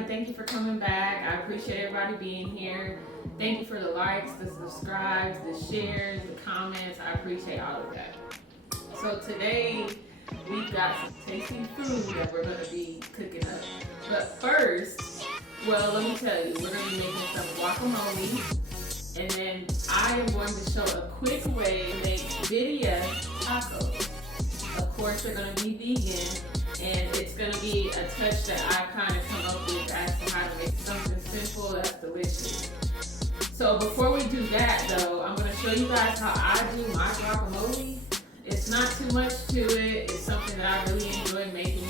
everybody. Thank you for coming back. I appreciate everybody being here. Thank you for the likes, the subscribes, the shares, the comments. I appreciate all of that. So today we've got some tasty food that we're going to be cooking up. But first, well, let me tell you, we're going to be making some guacamole. And then I am going to show a quick way to make Birria Tacos. Of course, they're going to be vegan. And it's going to be a touch that I kind of come up with as to how to make something simple that's delicious. So before we do that though, I'm going to show you guys how I do my guacamole. It's not too much to it. It's something that I really enjoy making.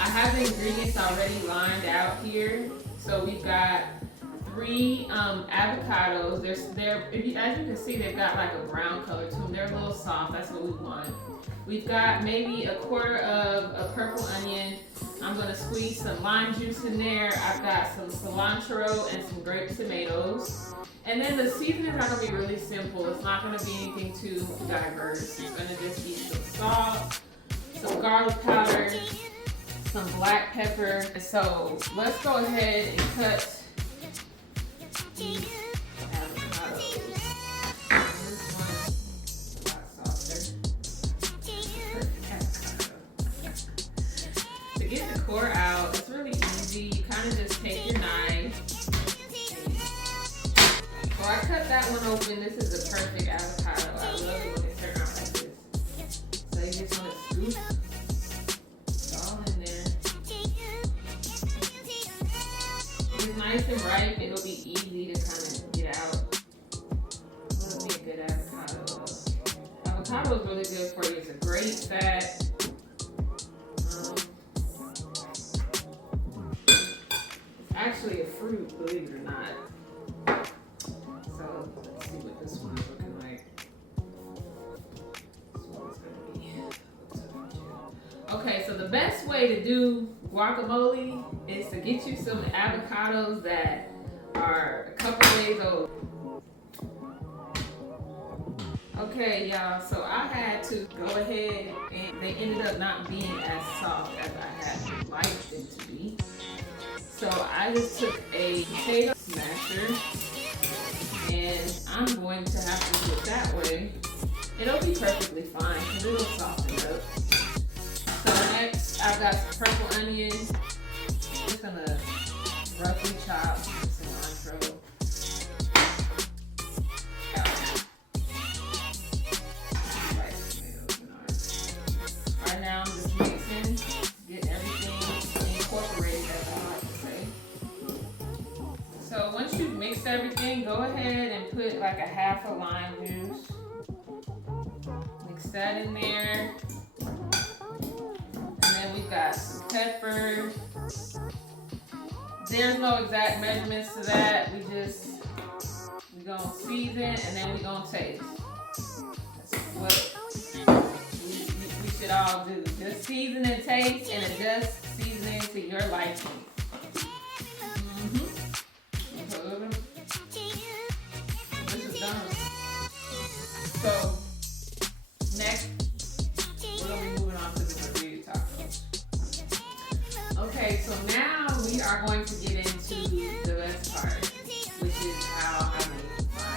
I have the ingredients already lined out here. So we've got 3 avocados. As you can see, they've got like a brown color to them. They're a little soft. That's what we want. We've got maybe a quarter of a purple onion. I'm gonna squeeze some lime juice in there. I've got some cilantro and some grape tomatoes. And then the seasonings are gonna be really simple. It's not gonna be anything too diverse. It's gonna just be some salt, some garlic powder, some black pepper. So let's go ahead and cut these avocados. This one's a lot softer. To get the core out, it's really easy. You kind of just take your knife. So I cut that one open. This is a perfect avocado. I love it when they turn out like this. So you just want to scoop it all in there. It's nice and ripe. It'll be easy to kind of get out. It'll be a good avocado. Avocado is really good for you. It's a great fat. Actually a fruit, believe it or not. So let's see what this one's looking like. This one's gonna be. Okay, so the best way to do guacamole is to get you some avocados that are a couple days old. Okay, y'all, so I had to go ahead and they ended up not being as soft as I had liked them to be. So I just took a potato smasher and I'm going to have to do it that way. It'll be perfectly fine because it'll soften up. So next I've got some purple onion. Just gonna roughly chop some cilantro. Right now I'm just mixing, getting everything incorporated as I like to say. So once you've mixed everything, go ahead and put like a half a lime juice. Mix that in there. And then we've got some pepper. There's no exact measurements to that. We're gonna season and then we're gonna taste. That's what we should all do. Just season and taste and adjust seasoning to your liking. This is done. So next, we're gonna be moving on to the Birria Tacos. Okay, so now we are going to get into the best part, which is how I make my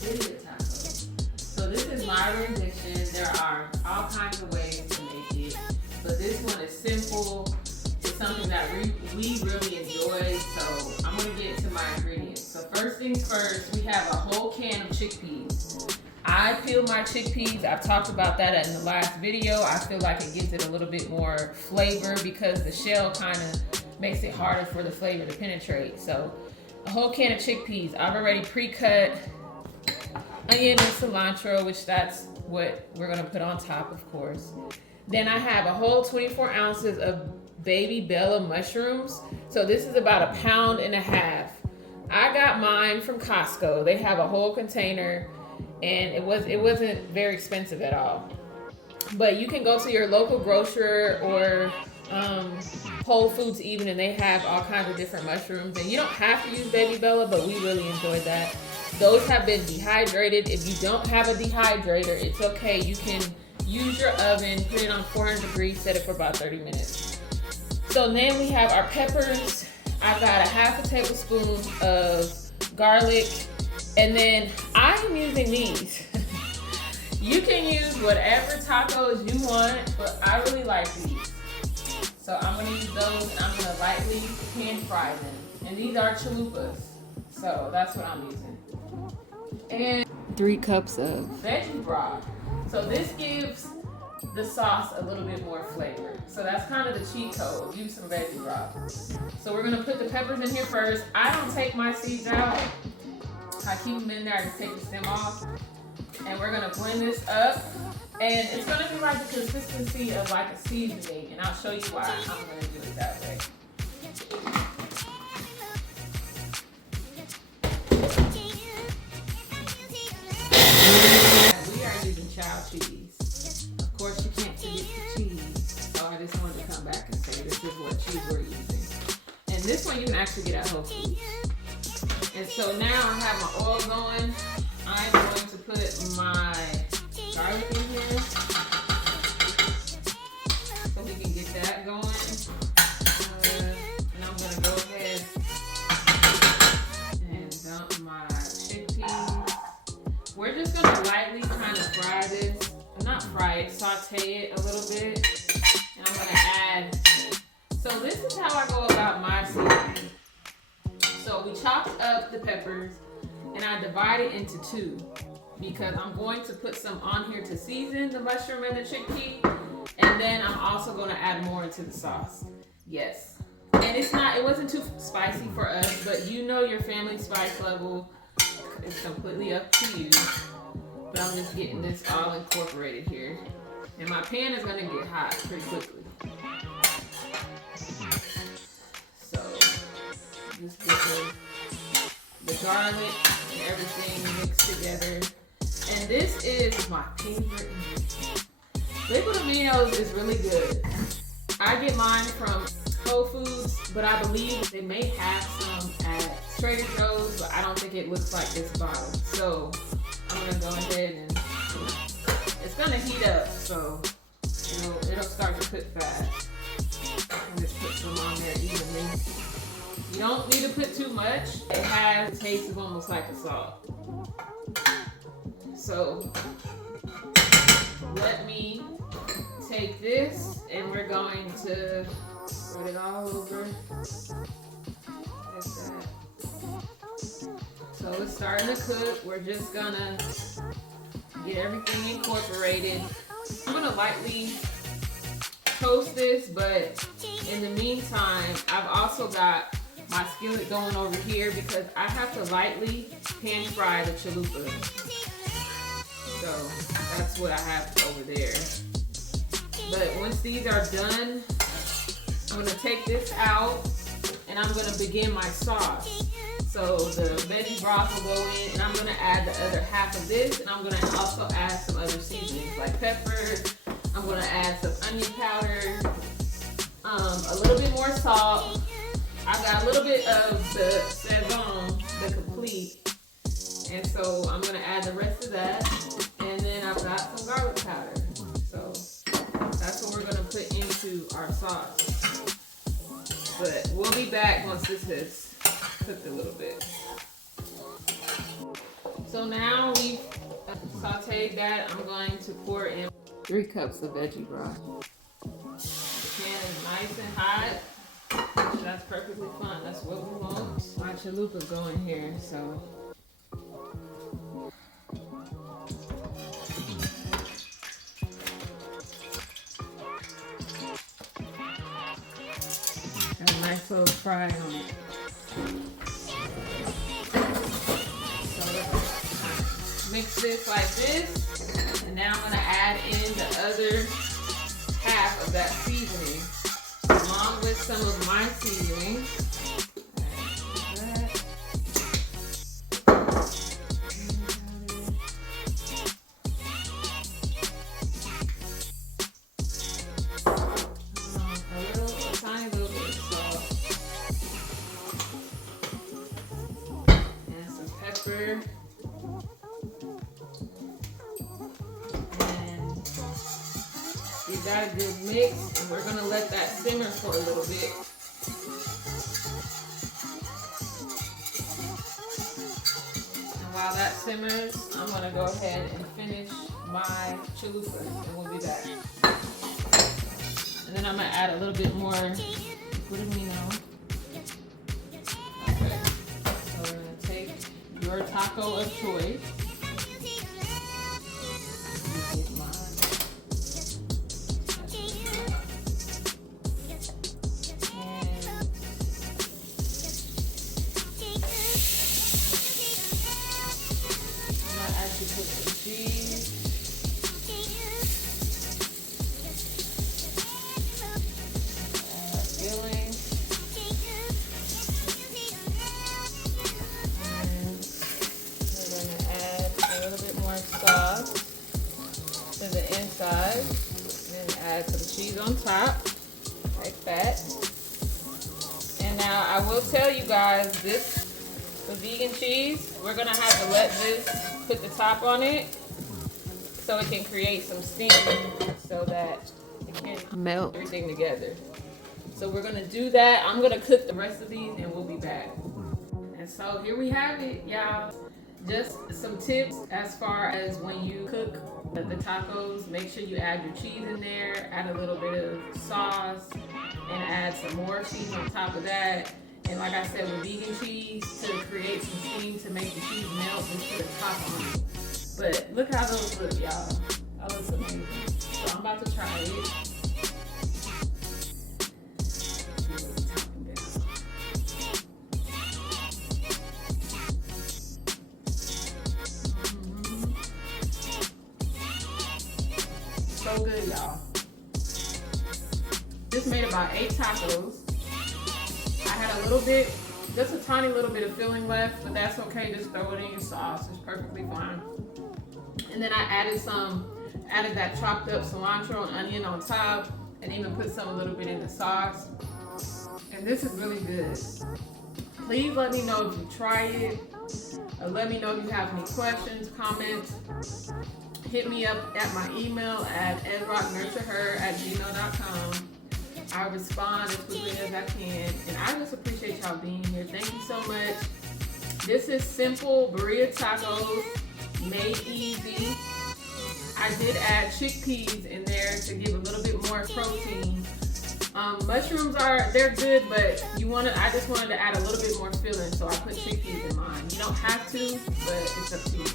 Birria Tacos. So this is my rendition. There are all kinds of ways to make it, but this one is simple. It's something that we really enjoy, so I'm going to get to my ingredients. So first things first, we have a whole can of chickpeas. I peel my chickpeas. I've talked about that in the last video. I feel like it gives it a little bit more flavor because the shell kind of makes it harder for the flavor to penetrate. So a whole can of chickpeas. I've already pre-cut onion and cilantro, which that's what we're going to put on top, of course. Then I have a whole 24 ounces of baby Bella mushrooms. So this is about 1.5 pounds. I got mine from Costco. They have a whole container and it wasn't very expensive at all. But you can go to your local grocer or Whole Foods even, and they have all kinds of different mushrooms. And you don't have to use baby Bella, but we really enjoyed that. Those have been dehydrated. If you don't have a dehydrator, it's okay. You can use your oven, put it on 400 degrees, set it for about 30 minutes. So then we have our peppers. I got a half a tablespoon of garlic, and then I'm using these. You can use whatever tacos you want, but I really like these. So I'm gonna use those, and I'm gonna lightly pan fry them. And these are chalupas, so that's what I'm using. And 3 cups of veggie broth. So this gives the sauce a little bit more flavor. So that's kind of the cheat code. Use some veggie broth. So we're gonna put the peppers in here first. I don't take my seeds out. I keep them in there. I just take the stem off. And we're gonna blend this up. And it's gonna be like the consistency of like a seasoning. And I'll show you why I'm gonna do it that way. We are using child cheese. Of course, you can't forget the cheese. So I just wanted to come back and say this is what cheese we're using. And this one you can actually get at Whole Foods. And so now I have my oil going. I'm going to put my garlic in here so we can get that going. And I'm going to go ahead and dump my chickpeas. We're just going to lightly kind of fry this. Not fry it, saute it a little bit. And I'm going to add. So this is how I go about my seasoning. So we chopped up the peppers and I divide it into 2 because I'm going to put some on here to season the mushroom and the chickpea, and then I'm also going to add more into the sauce. Yes. And it wasn't too spicy for us, but you know your family spice level is completely up to you. But I'm just getting this all incorporated here. And my pan is going to get hot pretty quickly. So just get the garlic and everything mixed together. And this is my favorite ingredient. Liquid aminos is really good. I get mine from Whole Foods, but I believe they may have some at Trader Joe's, but I don't think it looks like this bottle. So I'm gonna go ahead and it's gonna heat up, so it'll start to cook fast. I'll just put some on there evenly. You don't need to put too much. It has a taste of almost like a salt. So let me take this and we're going to put it all over like that. So it's starting to cook. We're just gonna get everything incorporated. I'm gonna lightly toast this, but in the meantime, I've also got my skillet going over here because I have to lightly pan fry the chalupa. So that's what I have over there. But once these are done, I'm gonna take this out and I'm gonna begin my sauce. So the veggie broth will go in and I'm gonna add the other half of this, and I'm gonna also add some other seasonings like pepper. I'm gonna add some onion powder, a little bit more salt. I've got a little bit of the Saison, the complete, and so I'm gonna add the rest of that, and then I've got some garlic powder. So that's what we're gonna put into our sauce. But we'll be back once this has cooked a little bit. So now we've sauteed that. I'm going to pour in 3 cups of veggie broth. The pan is nice and hot. That's perfectly fine. That's what we want. My chalupa's going here, so. Got a nice little fry on it. So let's mix this like this. And now I'm gonna add in the other half of that seasoning, along with some of my seasoning. A tiny little bit of salt. And some pepper. And we got a good mix, and we're gonna let that simmer for a little bit. while that simmers, I'm gonna go ahead and finish my chalupas, and we'll be back. And then I'm gonna add a little bit more aminos. Okay, so we're gonna take your taco of choice. Get mine. Put some cheese. Filling. And we're going to add a little bit more sauce to the inside. Then add some cheese on top, like that. And now I will tell you guys, the vegan cheese, we're going to have to let this put the top on it so it can create some steam so that it can melt everything together. So we're gonna do that. I'm gonna cook the rest of these and we'll be back. And so here we have it, y'all. Just some tips as far as when you cook the tacos, make sure you add your cheese in there, add a little bit of sauce, and add some more cheese on top of that. And like I said, with vegan cheese, to create some steam to make the cheese melt, just put a top on it. But look how those look, y'all. That looks amazing. So I'm about to try it. So good, y'all. Just made about 8 tacos. I had a little bit, just a tiny little bit of filling left, but that's okay. Just throw it in your sauce. It's perfectly fine. And then I added that chopped up cilantro and onion on top, and even put a little bit in the sauce. And this is really good. Please let me know if you try it. Let me know if you have any questions, comments. Hit me up at my email at nurtureher@gmail.com. I respond as quickly as I can, and I just appreciate y'all being here. Thank you so much. This is simple Birria Tacos, made easy. I did add chickpeas in there to give a little bit more protein. Mushrooms they're good, but I just wanted to add a little bit more filling, so I put chickpeas in mine. You don't have to, but it's up to you.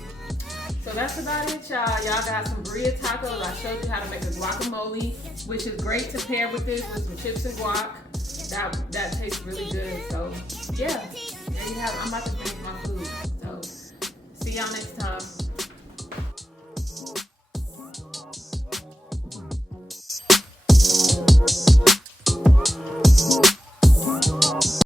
So that's about it, y'all. Y'all got some Birria Tacos. I showed you how to make a guacamole, which is great to pair with this with some chips and guac. That tastes really good. So yeah, there you have it. I'm about to finish my food. So see y'all next time.